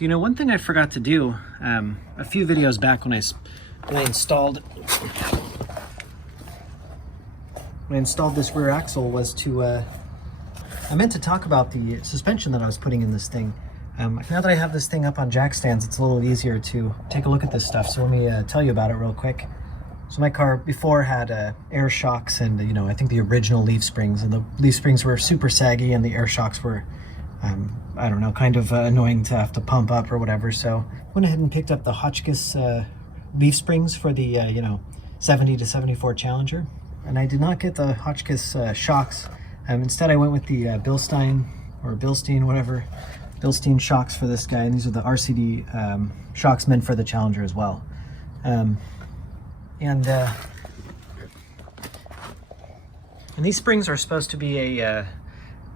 So, you know, one thing I forgot to do a few videos back when I installed this rear axle was to, I meant to talk about the suspension that I was putting in this thing. Now that I have this thing up on jack stands, it's a little easier to take a look at this stuff. So let me tell you about it real quick. So my car before had air shocks and, you know, I think the original leaf springs, and the leaf springs were super saggy and the air shocks were, I don't know, kind of annoying to have to pump up or whatever. So I went ahead and picked up the Hotchkis leaf springs for the, you know, 70 to 74 Challenger. And I did not get the Hotchkis shocks. Instead I went with the Bilstein or Bilstein, whatever. Bilstein shocks for this guy, and these are the RCD shocks meant for the Challenger as well. And these springs are supposed to be a,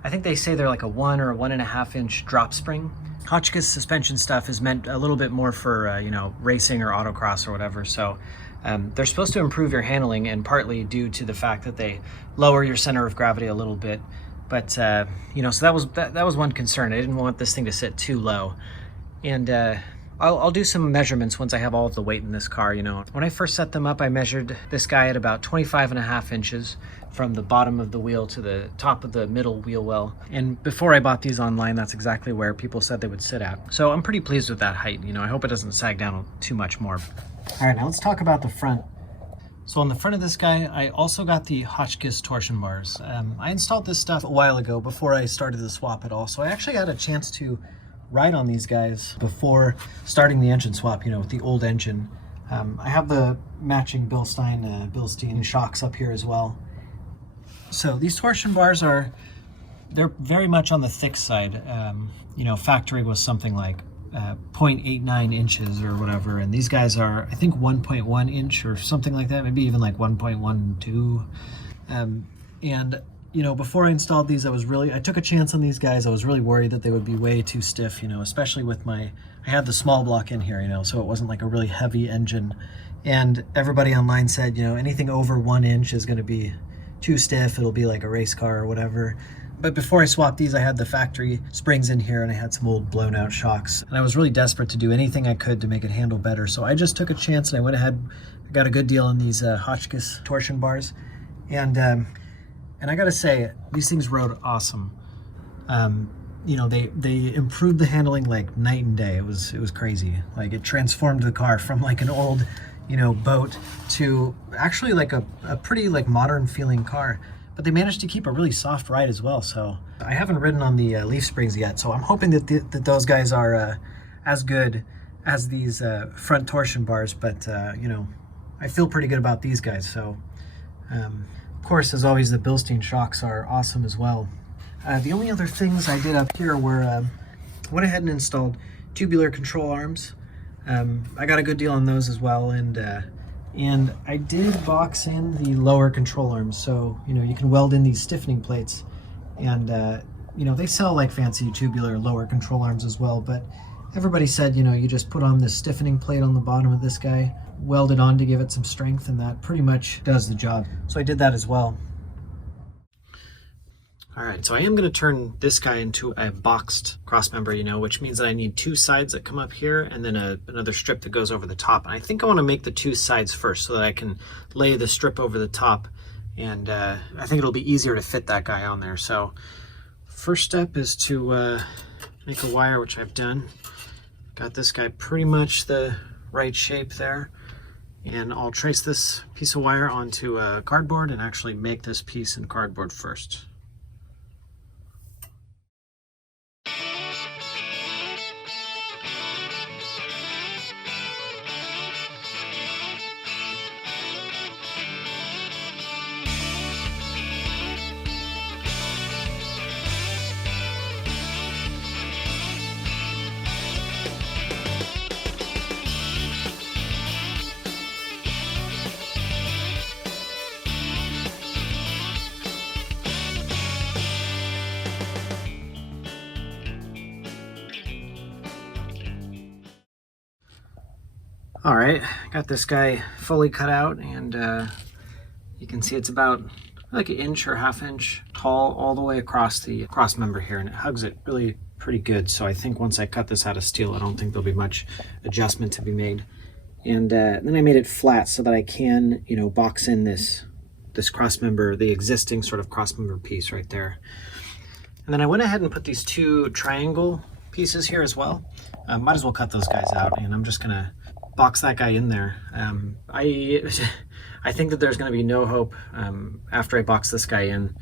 I think they say they're like a 1 or 1.5 inch drop spring. Hotchkis suspension stuff is meant a little bit more for, you know, racing or autocross or whatever. So they're supposed to improve your handling, and partly due to the fact that they lower your center of gravity a little bit. But, you know, so that was one concern. I didn't want this thing to sit too low. And I'll do some measurements once I have all of the weight in this car, you know. When I first set them up, I measured this guy at about 25.5 inches from the bottom of the wheel to the top of the middle wheel well. And before I bought these online, that's exactly where people said they would sit at. So I'm pretty pleased with that height. You know, I hope it doesn't sag down too much more. All right, now let's talk about the front. So on the front of this guy, I also got the Hotchkis torsion bars. I installed this stuff a while ago before I started the swap at all. So I actually had a chance to ride on these guys before starting the engine swap, you know, with the old engine. I have the matching Bilstein shocks up here as well. So these torsion bars they're very much on the thick side. You know, factory was something like 0.89 inches or whatever, and these guys are, I think, 1.1 inch or something like that, maybe even like 1.12. And you know, before I installed these, I took a chance on these guys. I was really worried that they would be way too stiff, you know, especially with I had the small block in here, you know, so it wasn't like a really heavy engine. And everybody online said, you know, anything over 1 inch is going to be too stiff. It'll be like a race car or whatever. But before I swapped these, I had the factory springs in here, and I had some old blown out shocks. And I was really desperate to do anything I could to make it handle better. So I just took a chance and I went ahead, I got a good deal on these Hotchkis torsion bars. And I gotta say, these things rode awesome. You know, they improved the handling like night and day. It was crazy. Like, it transformed the car from like an old, you know, boat to actually like a pretty like modern feeling car. But they managed to keep a really soft ride as well. So I haven't ridden on the leaf springs yet. So I'm hoping that those guys are as good as these front torsion bars. But you know, I feel pretty good about these guys. So of course, as always, the Bilstein shocks are awesome as well. The only other things I did up here were went ahead and installed tubular control arms. I got a good deal on those as well, and I did box in the lower control arms. So, you know, you can weld in these stiffening plates, and you know, they sell like fancy tubular lower control arms as well, but everybody said, you know, you just put on this stiffening plate on the bottom of this guy, weld it on to give it some strength, and that pretty much does the job. So I did that as well. All right, so I am going to turn this guy into a boxed crossmember, you know, which means that I need two sides that come up here and then another strip that goes over the top. And I think I want to make the two sides first so that I can lay the strip over the top, and I think it'll be easier to fit that guy on there. So first step is to make a wire, which I've done. Got this guy pretty much the right shape there. And I'll trace this piece of wire onto cardboard and actually make this piece in cardboard first. All right, got this guy fully cut out, and you can see it's about like 1 inch or 1/2 inch tall all the way across the cross member here, and it hugs it really pretty good. So I think once I cut this out of steel, I don't think there'll be much adjustment to be made. And then I made it flat so that I can, you know, box in this crossmember, the existing sort of crossmember piece right there. And then I went ahead and put these two triangle pieces here as well. Might as well cut those guys out, and I'm just gonna box that guy in there. I think that there's gonna be no hope after I box this guy in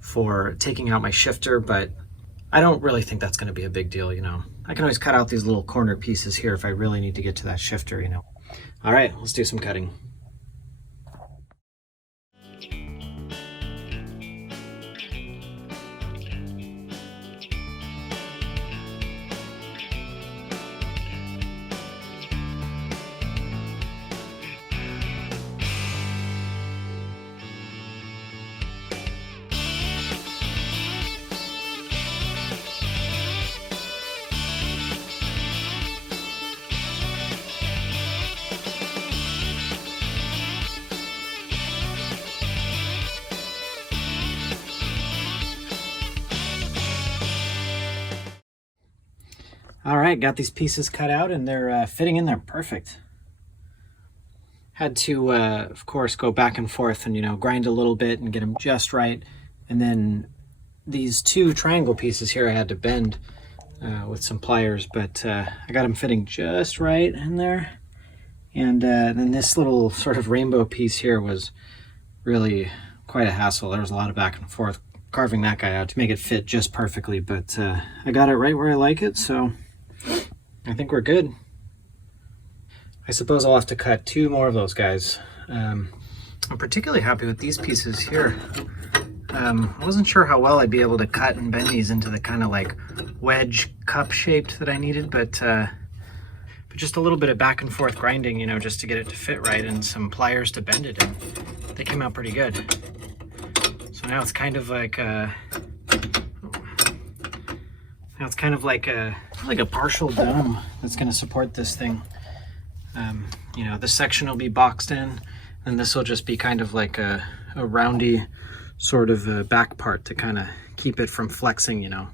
for taking out my shifter, but I don't really think that's gonna be a big deal, you know. I can always cut out these little corner pieces here if I really need to get to that shifter, you know. All right, let's do some cutting. All right, got these pieces cut out and they're fitting in there perfect. Had to, of course, go back and forth and, you know, grind a little bit and get them just right. And then these two triangle pieces here I had to bend with some pliers, but I got them fitting just right in there. And then this little sort of rainbow piece here was really quite a hassle. There was a lot of back and forth carving that guy out to make it fit just perfectly, but I got it right where I like it, so I think we're good. I suppose I'll have to cut two more of those guys. I'm particularly happy with these pieces here. I wasn't sure how well I'd be able to cut and bend these into the kind of like wedge cup shaped that I needed, but just a little bit of back and forth grinding, you know, just to get it to fit right, and some pliers to bend it in. They came out pretty good. So now it's kind of like a partial dome that's going to support this thing. You know, this section will be boxed in, and this will just be kind of like a roundy sort of back part to kind of keep it from flexing, you know.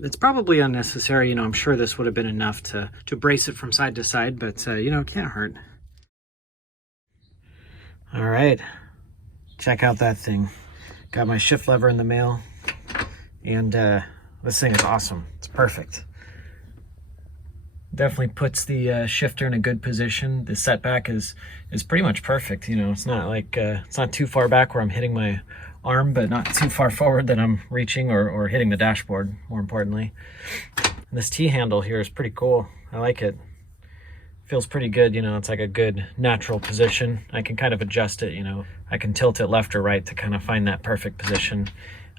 It's probably unnecessary, you know. I'm sure this would have been enough to brace it from side to side, but you know, it can't hurt. All right, check out that thing. Got my shift lever in the mail, and this thing is awesome. It's perfect. Definitely puts the shifter in a good position. The setback is pretty much perfect. You know, it's not like it's not too far back where I'm hitting my arm, but not too far forward that I'm reaching or hitting the dashboard, more importantly. And this T-handle here is pretty cool. I like it. Feels pretty good, you know. It's like a good natural position. I can kind of adjust it, you know. I can tilt it left or right to kind of find that perfect position.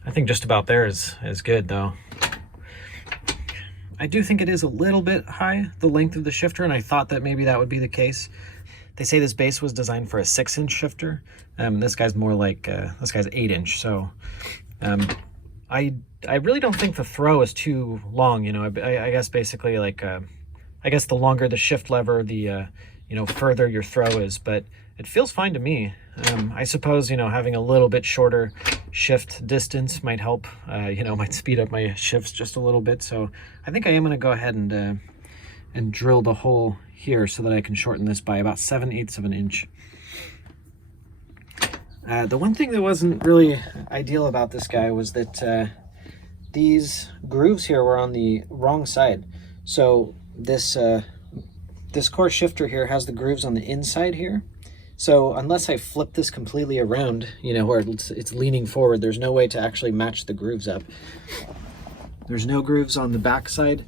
I think just about there is good, though. I do think it is a little bit high, the length of the shifter, and I thought that maybe that would be the case. They say this base was designed for a 6-inch shifter. This guy's more like, this guy's 8-inch. So I really don't think the throw is too long. You know, I guess basically like, I guess the longer the shift lever, the, you know, further your throw is, but it feels fine to me. I suppose, you know, having a little bit shorter shift distance might help, you know, might speed up my shifts just a little bit. So I think I am going to go ahead and drill the hole here so that I can shorten this by about 7/8 of an inch. The one thing that wasn't really ideal about this guy was that these grooves here were on the wrong side. So this core shifter here has the grooves on the inside here. So unless I flip this completely around, you know, where it's leaning forward, there's no way to actually match the grooves up. There's no grooves on the back side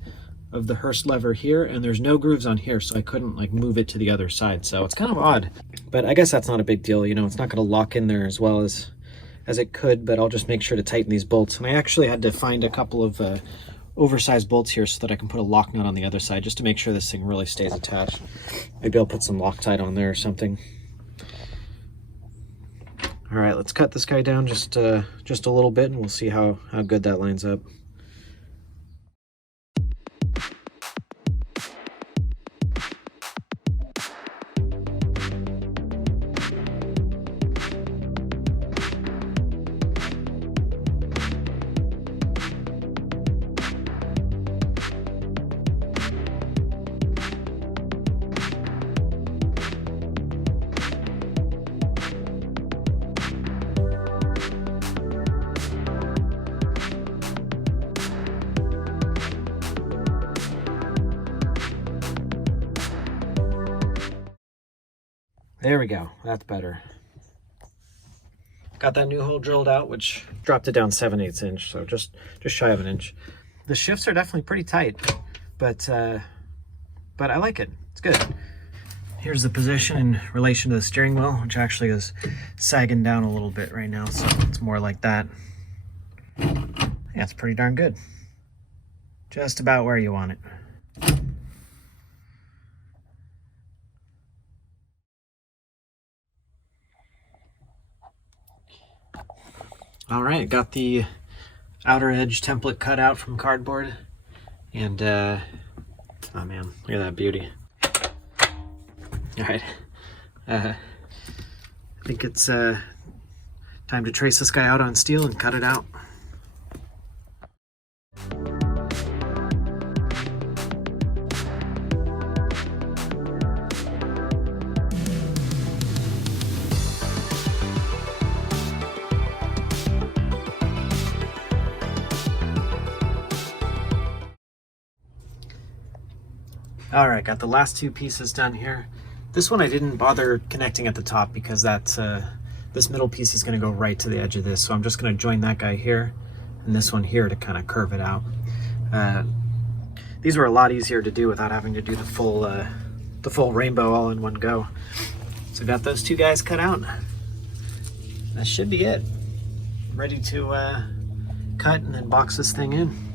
of the Hurst lever here, and there's no grooves on here, so I couldn't like move it to the other side. So it's kind of odd, but I guess that's not a big deal. You know, it's not going to lock in there as well as it could, but I'll just make sure to tighten these bolts. And I actually had to find a couple of oversized bolts here so that I can put a lock nut on the other side just to make sure this thing really stays attached. Maybe I'll put some Loctite on there or something. All right, let's cut this guy down just a little bit, and we'll see how good that lines up. There we go. That's better. Got that new hole drilled out, which dropped it down 7/8 inch, so just shy of an inch. The shifts are definitely pretty tight, but I like it. It's good. Here's the position in relation to the steering wheel, which actually is sagging down a little bit right now, so it's more like that. Yeah, it's pretty darn good. Just about where you want it. All right, got the outer edge template cut out from cardboard, and oh man, look at that beauty. All right, I think it's time to trace this guy out on steel and cut it out. All right, got the last two pieces done here. This one I didn't bother connecting at the top because that's this middle piece is going to go right to the edge of this, so I'm just going to join that guy here and this one here to kind of curve it out. These were a lot easier to do without having to do the full rainbow all in one go. So got those two guys cut out. That should be it. Ready to cut and then box this thing in.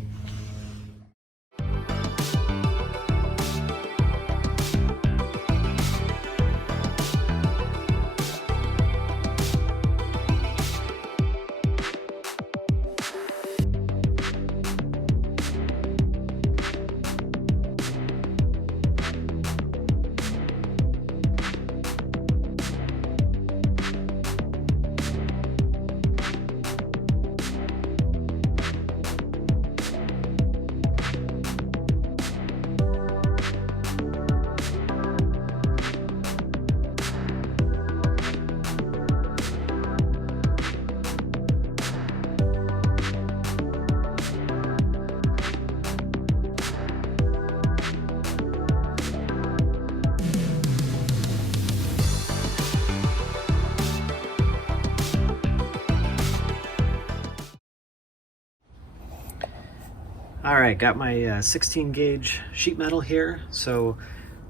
All right, got my 16 gauge sheet metal here, so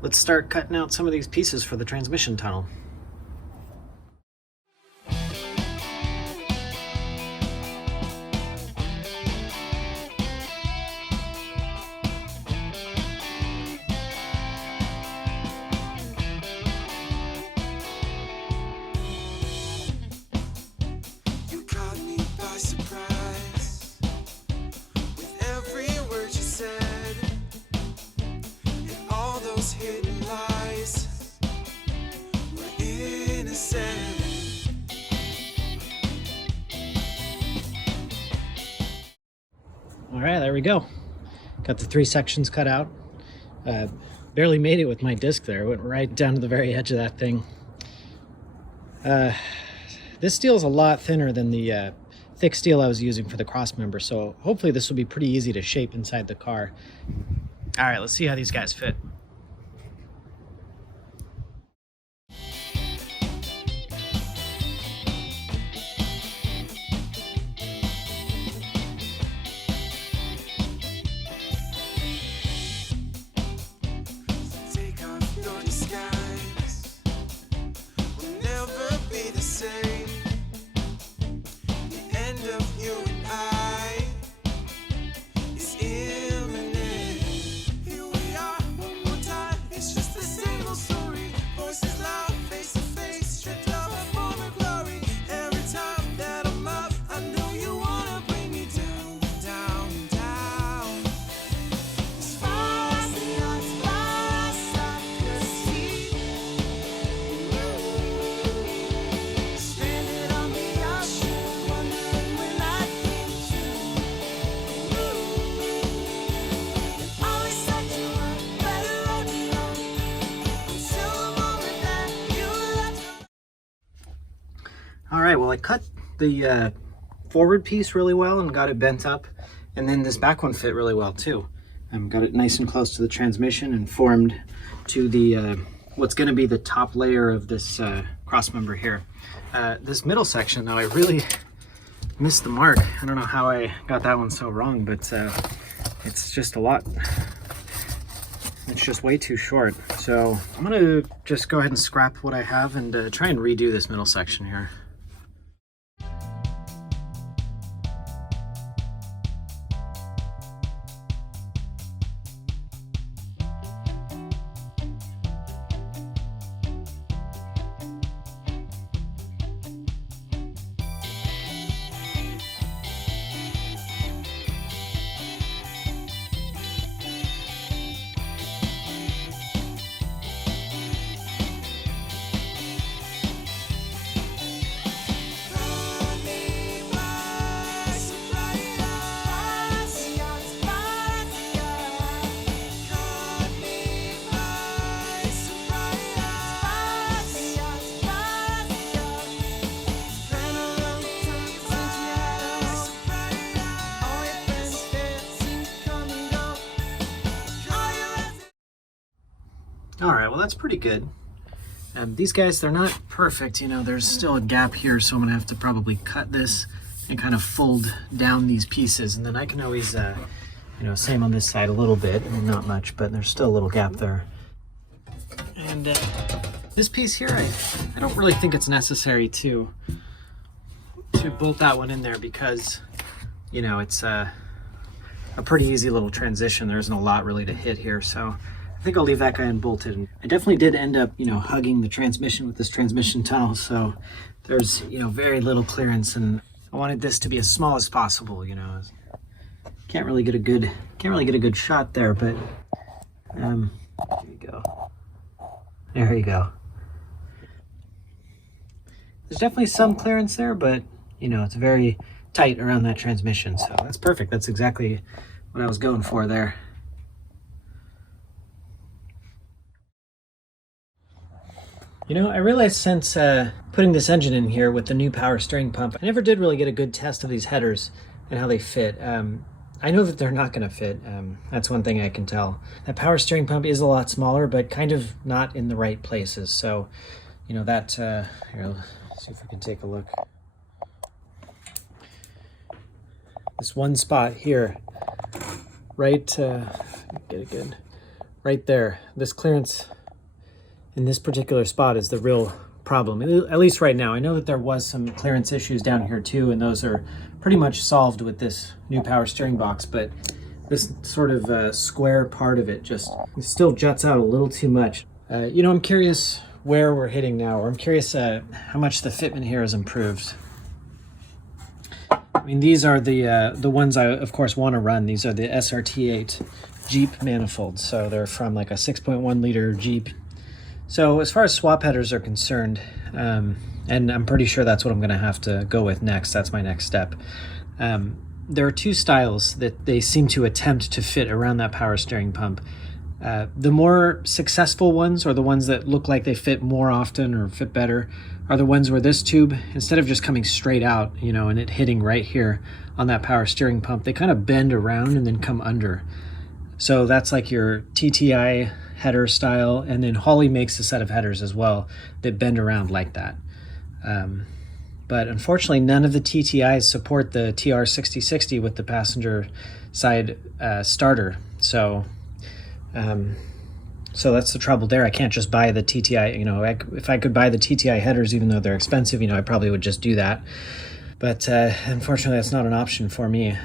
let's start cutting out some of these pieces for the transmission tunnel. All right, there we go. Got the 3 sections cut out. Barely made it with my disc there. Went right down to the very edge of that thing. This steel is a lot thinner than the thick steel I was using for the Crossmember, so hopefully this will be pretty easy to shape inside the car. All right, let's see how these guys fit. All right, well, I cut the forward piece really well and got it bent up, and then this back one fit really well too. Got it nice and close to the transmission and formed to the what's going to be the top layer of this crossmember here. This middle section though, I really missed the mark. I don't know how I got that one so wrong, but it's just a lot. It's just way too short. So I'm gonna just go ahead and scrap what I have and try and redo this middle section here. All right, well, that's pretty good. These guys, they're not perfect, you know, there's still a gap here, so I'm gonna have to probably cut this and kind of fold down these pieces, and then I can always, you know, same on this side a little bit, I mean, not much, but there's still a little gap there. And this piece here, I don't really think it's necessary to bolt that one in there because, you know, it's a pretty easy little transition. There isn't a lot really to hit here, so I think I'll leave that guy unbolted. And I definitely did end up, you know, hugging the transmission with this transmission tunnel, so there's, you know, very little clearance, and I wanted this to be as small as possible, you know. Can't really get a good shot there, but here you go. There you go. There's definitely some clearance there, but you know, it's very tight around that transmission, so that's perfect. That's exactly what I was going for there. You know, I realized since putting this engine in here with the new power steering pump, I never did really get a good test of these headers and how they fit. I know that they're not going to fit. That's one thing I can tell. That power steering pump is a lot smaller, but kind of not in the right places. So, you know, that, here, let's see if we can take a look. This one spot here, right, get it good, right there, this clearance in this particular spot is the real problem, at least right now. I know that there was some clearance issues down here too, and those are pretty much solved with this new power steering box, but this sort of square part of it just still juts out a little too much. You know, I'm curious where we're hitting now, or I'm curious how much the fitment here has improved. I mean, these are the ones I, of course, want to run. These are the SRT8 Jeep manifolds, so they're from like a 6.1 liter Jeep. So as far as swap headers are concerned, and I'm pretty sure that's what I'm going to have to go with next. That's my next step. There are two styles that they seem to attempt to fit around that power steering pump. The more successful ones, or the ones that look like they fit more often or fit better, are the ones where this tube, instead of just coming straight out, you know, and it hitting right here on that power steering pump, they kind of bend around and then come under. So that's like your TTI header style, and then Holley makes a set of headers as well that bend around like that. But unfortunately, none of the TTIs support the TR6060 with the passenger side starter. So that's the trouble there. I can't just buy the TTI, you know, if I could buy the TTI headers, even though they're expensive, you know, I probably would just do that. But unfortunately, that's not an option for me.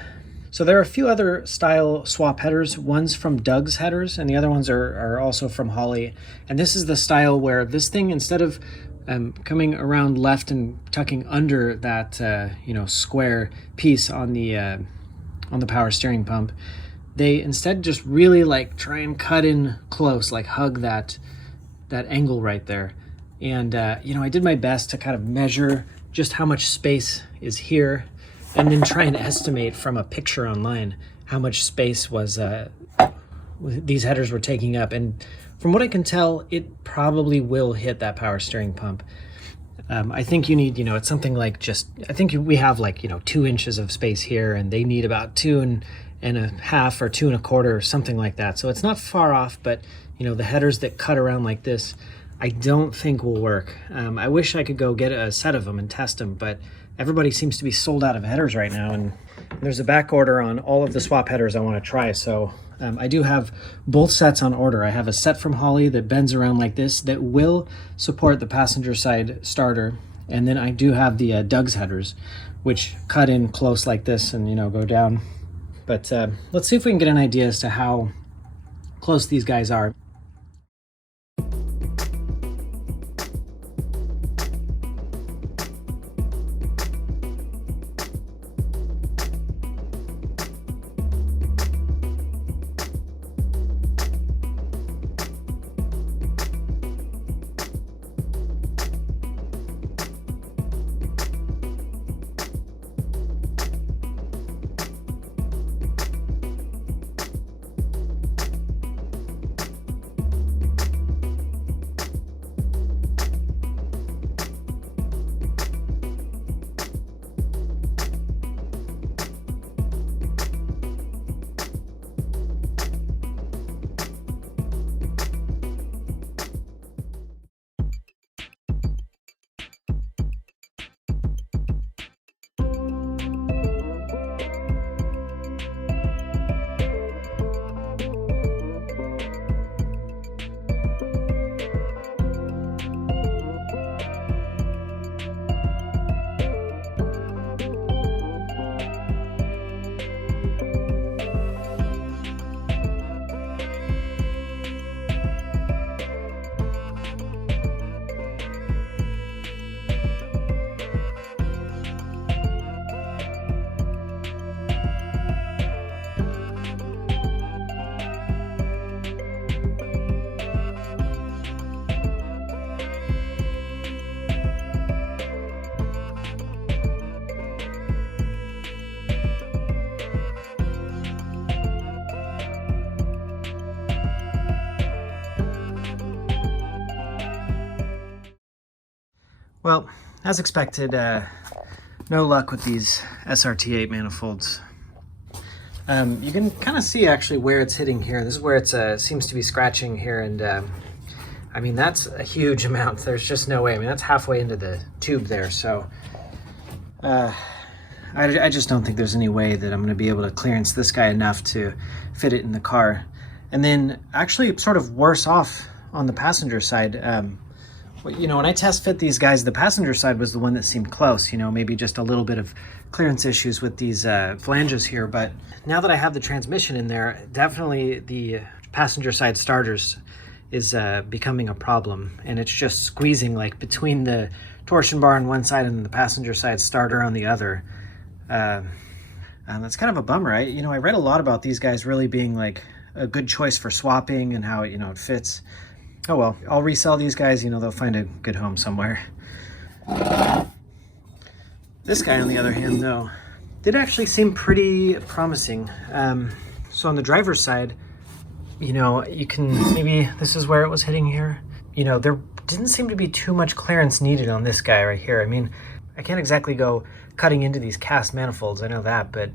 So there are a few other style swap headers. One's from Doug's headers, and the other ones are also from Holley. And this is the style where this thing, instead of coming around left and tucking under that you know, square piece on the power steering pump, they instead just really like try and cut in close, like hug that angle right there. And you know, I did my best to kind of measure just how much space is here, and then try and estimate from a picture online how much space was these headers were taking up. And from what I can tell, it probably will hit that power steering pump. I think you need, you know, it's something like I think we have like, you know, 2 inches of space here, and they need about 2.5 or 2.25 or something like that. So it's not far off, but you know, the headers that cut around like this, I don't think will work. I wish I could go get a set of them and test them, but everybody seems to be sold out of headers right now, and there's a back order on all of the swap headers I want to try. So I do have both sets on order. I have a set from Holley that bends around like this that will support the passenger side starter, and then I do have the Doug's headers, which cut in close like this and, you know, go down. But let's see if we can get an idea as to how close these guys are. Well, as expected, no luck with these SRT8 manifolds. You can kind of see actually where it's hitting here. This is where it seems to be scratching here, and I mean, that's a huge amount. There's just no way. I mean, that's halfway into the tube there, so I just don't think there's any way that I'm going to be able to clearance this guy enough to fit it in the car. And then actually sort of worse off on the passenger side. You know, when I test fit these guys, the passenger side was the one that seemed close, you know, maybe just a little bit of clearance issues with these flanges here. But now that I have the transmission in there, definitely the passenger side starters is becoming a problem. And it's just squeezing like between the torsion bar on one side and the passenger side starter on the other. And that's kind of a bummer. I read a lot about these guys really being like a good choice for swapping and how it fits. Oh well, I'll resell these guys, they'll find a good home somewhere. This guy, on the other hand, though, did actually seem pretty promising. So on the driver's side, you can, maybe this is where it was hitting here. There didn't seem to be too much clearance needed on this guy right here. I mean, I can't exactly go cutting into these cast manifolds, I know that, but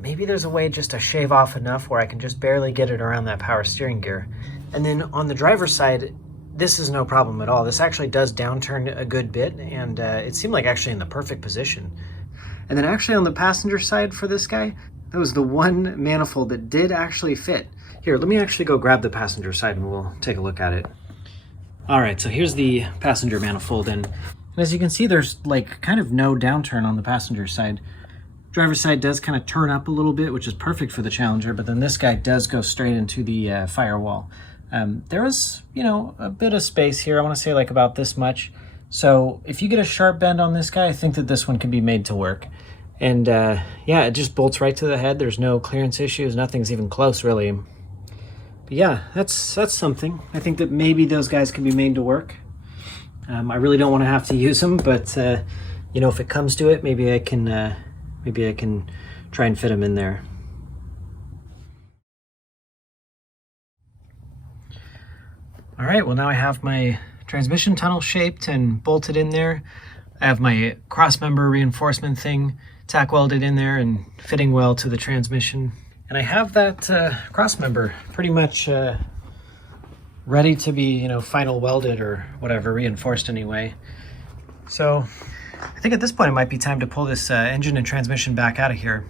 maybe there's a way just to shave off enough where I can just barely get it around that power steering gear. And then on the driver's side, this is no problem at all. This actually does downturn a good bit, and it seemed like actually in the perfect position. And then actually on the passenger side for this guy, that was the one manifold that did actually fit. Here, let me actually go grab the passenger side and we'll take a look at it. All right, so here's the passenger manifold, and as you can see, there's like kind of no downturn on the passenger side. Driver's side does kind of turn up a little bit, which is perfect for the Challenger, but then this guy does go straight into the firewall. There was, a bit of space here. I want to say like about this much. So if you get a sharp bend on this guy, I think that this one can be made to work. And yeah, it just bolts right to the head. There's no clearance issues. Nothing's even close, really. But yeah, that's something. I think that maybe those guys can be made to work. I really don't want to have to use them, but if it comes to it, maybe I can try and fit them in there. All right, well now I have my transmission tunnel shaped and bolted in there. I have my crossmember reinforcement thing tack welded in there and fitting well to the transmission. And I have that crossmember pretty much ready to be, you know, final welded or whatever, reinforced anyway. So I think at this point it might be time to pull this engine and transmission back out of here.